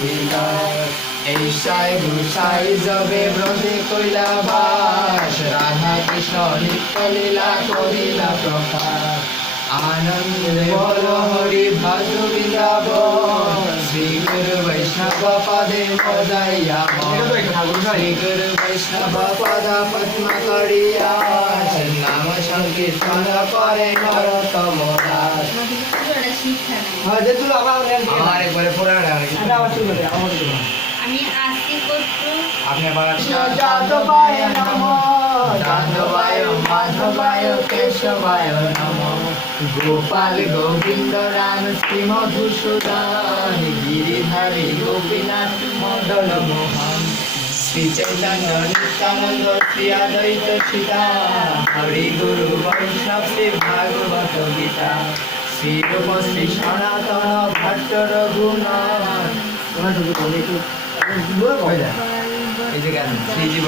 বিকার এই সাই গুসাই যবে ব্রজে কইলা বাস রাধা কৃষ্ণ নিত্য লীলা করিলা প্রকাশ আনন্দে বল হরি ভজ বৃন্দাবন শ্রী গুরু বৈষ্ণব পদে পদাইয়া শ্রী গুরু বৈষ্ণব পদ পদ্ম করিয়া নাম সংকীর্তন করে নরতম দাস আমার একবারে পুরাটা আমি আজকে করতে আপনি আবার যাদবায় নমঃ যাদবায় মাধবায় কেশবায় নমঃ গোপাল গোবিন্দ রাম শ্রী মধুসূদন গিরিধারী গোপীনাথ মদন মোহন শ্রী চৈতন্য নিত্যানন্দ শ্রী অদ্বৈত সীতা হরি গুরু বৈষ্ণব শ্রী ভাগবত গীতা শ্রী রূপ শ্রী সনাতন ভট্ট রঘুনাথ এই যে গান শ্রীজীব